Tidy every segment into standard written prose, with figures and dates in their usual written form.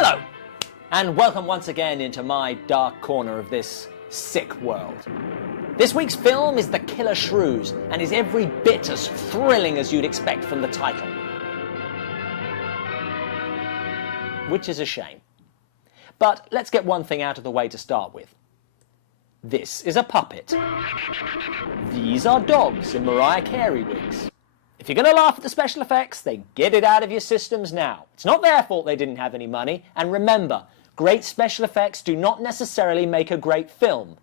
Hello, and welcome once again into my dark corner of this sick world. This week's film is The Killer Shrews, and is every bit as thrilling as you'd expect from the title. Which is a shame. But let's get one thing out of the way to start with. This is a puppet. These are dogs in Mariah Carey wigs. If you're going to laugh at the special effects, then get it out of your systems now. It's not their fault they didn't have any money. And remember, great special effects do not necessarily make a great film,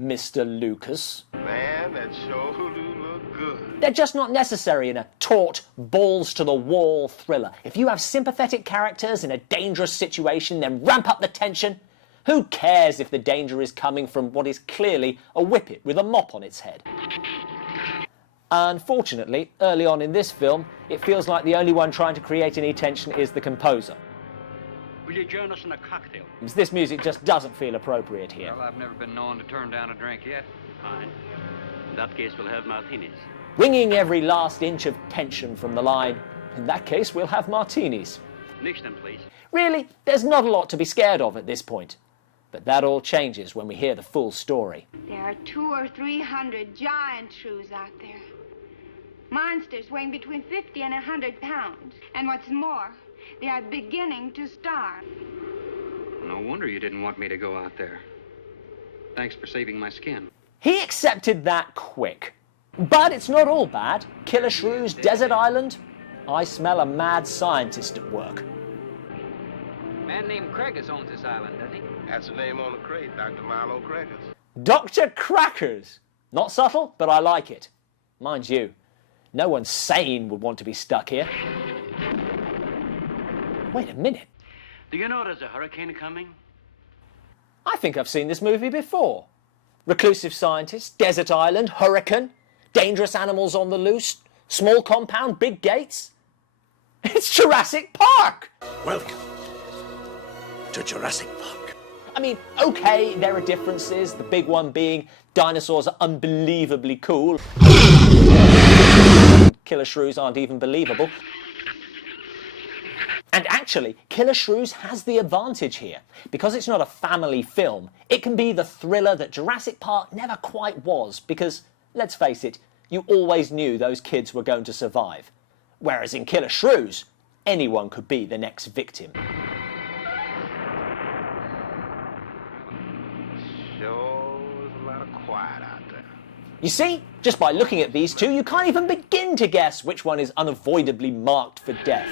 Mr. Lucas. Man, that sure do look good. They're just not necessary in a taut, balls-to-the-wall thriller. If you have sympathetic characters in a dangerous situation, then ramp up the tension. Who cares if the danger is coming from what is clearly a whippet with a mop on its head? Unfortunately, early on in this film, it feels like the only one trying to create any tension is the composer. Will you join us in a cocktail? This music just doesn't feel appropriate here. Well, I've never been known to turn down a drink yet. Fine. In that case, we'll have martinis. Wringing every last inch of tension from the line, in that case, we'll have martinis. Mix them, please. Really, there's not a lot to be scared of at this point. But that all changes when we hear the full story. There are 200 or 300 giant shrews out there. Monsters weighing between 50 and 100 pounds. And what's more, they are beginning to starve. No wonder you didn't want me to go out there. Thanks for saving my skin. He accepted that quick. But it's not all bad. Killer Shrews, Desert Island. I smell a mad scientist at work. A man named Craigers owns this island, doesn't he? That's the name on the crate, Dr. Milo Crackers. Dr. Crackers. Not subtle, but I like it. Mind you, no one sane would want to be stuck here. Wait a minute. Do you know there's a hurricane coming? I think I've seen this movie before. Reclusive scientist, desert island, hurricane, dangerous animals on the loose, small compound, big gates. It's Jurassic Park! Welcome to Jurassic Park. I mean, okay, there are differences, the big one being dinosaurs are unbelievably cool. Killer Shrews aren't even believable. And actually, Killer Shrews has the advantage here. Because it's not a family film, it can be the thriller that Jurassic Park never quite was, because, let's face it, you always knew those kids were going to survive. Whereas in Killer Shrews, anyone could be the next victim. Sure is a lot of quiet out there. You see, just by looking at these two, you can't even begin to guess which one is unavoidably marked for death.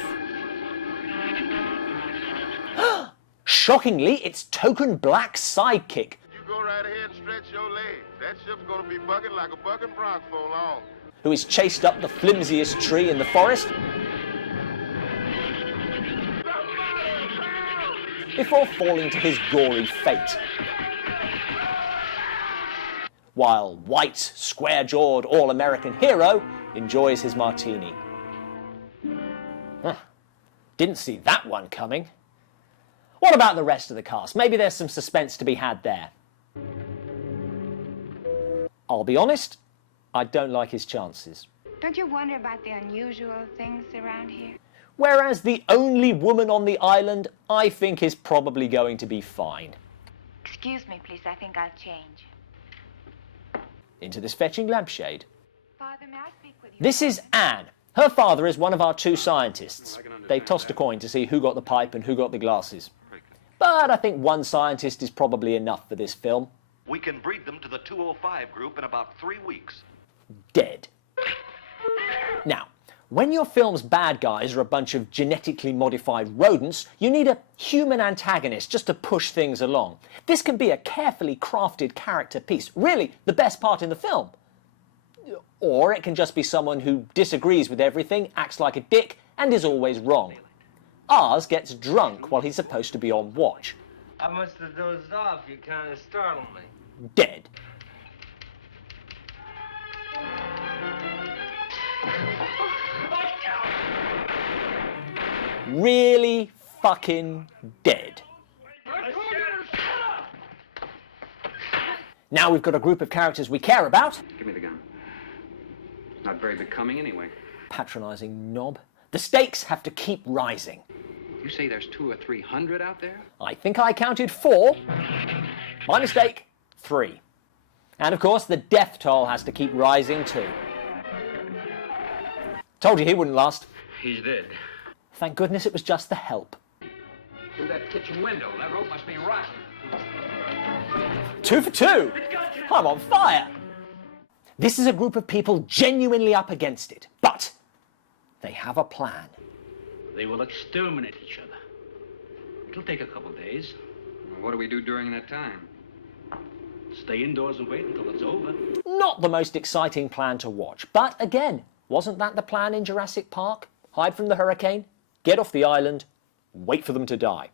Shockingly, it's Token Black's sidekick. You go right ahead and stretch your legs. That ship's gonna be bucking like a bucking bronc for long. Who is chased up the flimsiest tree in the forest before falling to his gory fate. While white, square-jawed, all-American hero enjoys his martini. Didn't see that one coming. What about the rest of the cast? Maybe there's some suspense to be had there. I'll be honest, I don't like his chances. Don't you wonder about the unusual things around here? Whereas the only woman on the island, I think, is probably going to be fine. Excuse me, please. I think I'll change. Into this fetching lampshade. Father, may I speak with you? This is Anne. Her father is one of our two scientists. They tossed a coin to see who got the pipe and who got the glasses. But I think one scientist is probably enough for this film. We can breed them to the 205 group in about 3 weeks. Dead. Now, when your film's bad guys are a bunch of genetically modified rodents, you need a human antagonist just to push things along. This can be a carefully crafted character piece, really the best part in the film. Or it can just be someone who disagrees with everything, acts like a dick, and is always wrong. Ours gets drunk while he's supposed to be on watch. I must have dozed off. You kind of startled me. Dead. Really fucking dead. Now we've got a group of characters we care about. Give me the gun. Not very becoming anyway. Patronising knob. The stakes have to keep rising. You say there's 200 or 300 out there? I think I counted 4. My mistake, 3. And of course, the death toll has to keep rising too. Told you he wouldn't last. He's dead. Thank goodness it was just the help. Through that kitchen window. That rope must be rotten. 2 for 2. I'm on fire. This is a group of people genuinely up against it, but they have a plan. They will exterminate each other. It'll take a couple days. What do we do during that time? Stay indoors and wait until it's over. Not the most exciting plan to watch, but again, wasn't that the plan in Jurassic Park? Hide from the hurricane, get off the island, wait for them to die.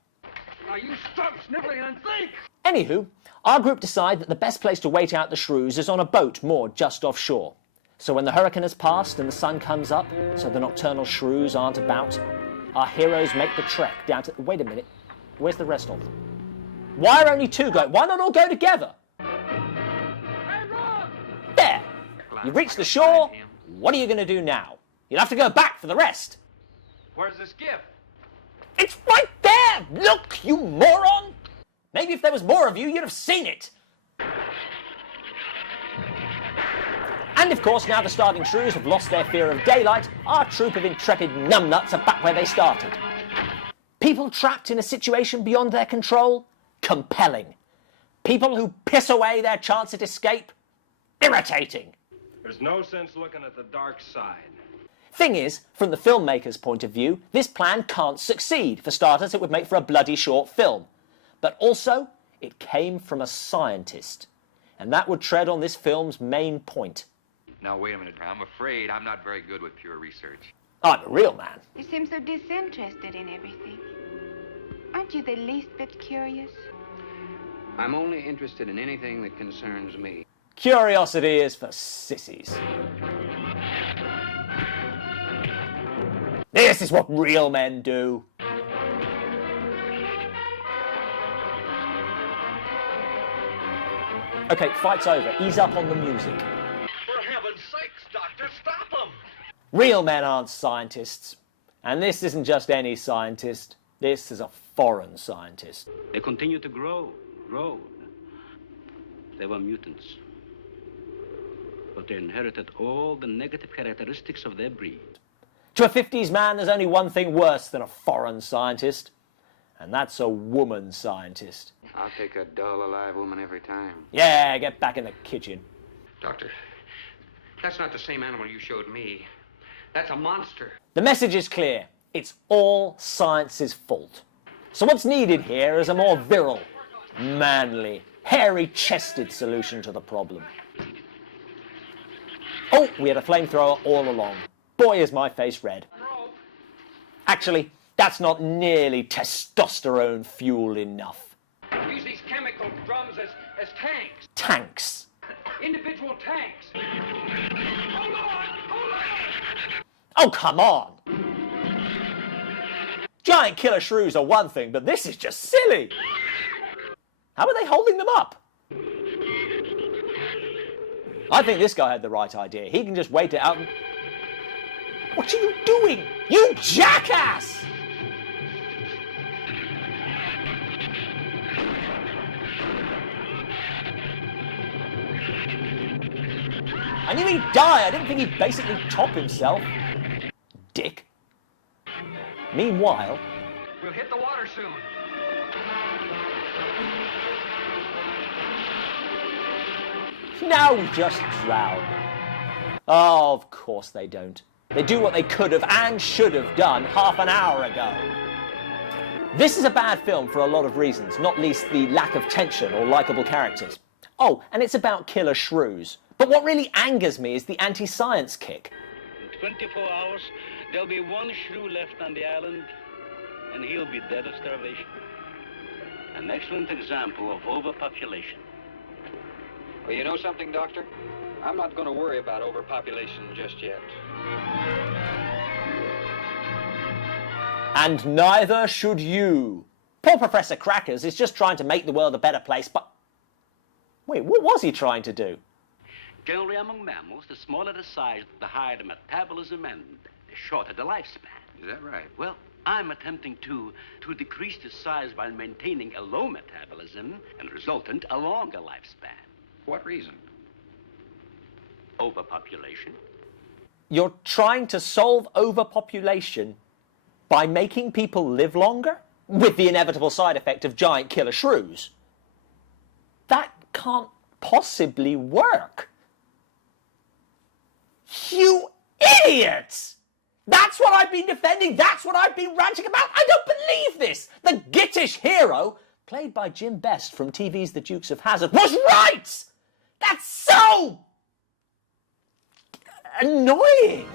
Now you stop sniveling and think! Anywho, our group decide that the best place to wait out the shrews is on a boat moored just offshore. So when the hurricane has passed and the sun comes up, so the nocturnal shrews aren't about, our heroes make the trek down to... Wait a minute, where's the rest of them? Why are only 2 going? Why not all go together? There! You've reached the shore, what are you going to do now? You'll have to go back for the rest. Where's this gift? It's right there! Look, you moron! Maybe if there was more of you, you'd have seen it. And of course, now the starving shrews have lost their fear of daylight, our troop of intrepid numbnuts are back where they started. People trapped in a situation beyond their control? Compelling. People who piss away their chance at escape? Irritating. There's no sense looking at the dark side. Thing is, from the filmmaker's point of view, this plan can't succeed. For starters, it would make for a bloody short film. But also, it came from a scientist. And that would tread on this film's main point. Now, wait a minute. I'm afraid I'm not very good with pure research. I'm a real man. You seem so disinterested in everything. Aren't you the least bit curious? I'm only interested in anything that concerns me. Curiosity is for sissies. This is what real men do. Okay, fight's over. Ease up on the music. For heaven's sakes, Doctor, stop them! Real men aren't scientists. And this isn't just any scientist. This is a foreign scientist. They continue to grow. They were mutants. But they inherited all the negative characteristics of their breed. To a 50s man, there's only one thing worse than a foreign scientist. And that's a woman scientist. I'll take a dull, alive woman every time. Yeah, get back in the kitchen. Doctor, that's not the same animal you showed me. That's a monster. The message is clear. It's all science's fault. So what's needed here is a more virile, manly, hairy-chested solution to the problem. Oh, we had a flamethrower all along. Boy, is my face red. Actually, that's not nearly testosterone fuel enough. Use these chemical drums as tanks. Tanks. Individual tanks. Hold on! Hold on! Oh, come on! Giant killer shrews are one thing, but this is just silly. How are they holding them up? I think this guy had the right idea. He can just wait it out and... What are you doing? You jackass! I knew he'd die. I didn't think he'd basically top himself. Dick. Meanwhile... We'll hit the water soon. Now we just drown. Oh, of course they don't. They do what they could have and should have done half an hour ago. This is a bad film for a lot of reasons, not least the lack of tension or likeable characters. Oh, and it's about killer shrews. But what really angers me is the anti-science kick. In 24 hours, there'll be one shrew left on the island, and he'll be dead of starvation. An excellent example of overpopulation. Well, you know something, Doctor? I'm not going to worry about overpopulation just yet. And neither should you. Poor Professor Crackers is just trying to make the world a better place, but... Wait, what was he trying to do? Generally among mammals, the smaller the size, the higher the metabolism and the shorter the lifespan. Is that right? Well, I'm attempting to decrease the size while maintaining a low metabolism and resultant a longer lifespan. What reason? Overpopulation. You're trying to solve overpopulation by making people live longer, with the inevitable side effect of giant killer shrews. That can't possibly work. You idiots! That's what I've been defending. That's what I've been ranting about. I don't believe this. The Gittish hero, played by Jim Best from TV's The Dukes of Hazzard, was right! That's so annoying!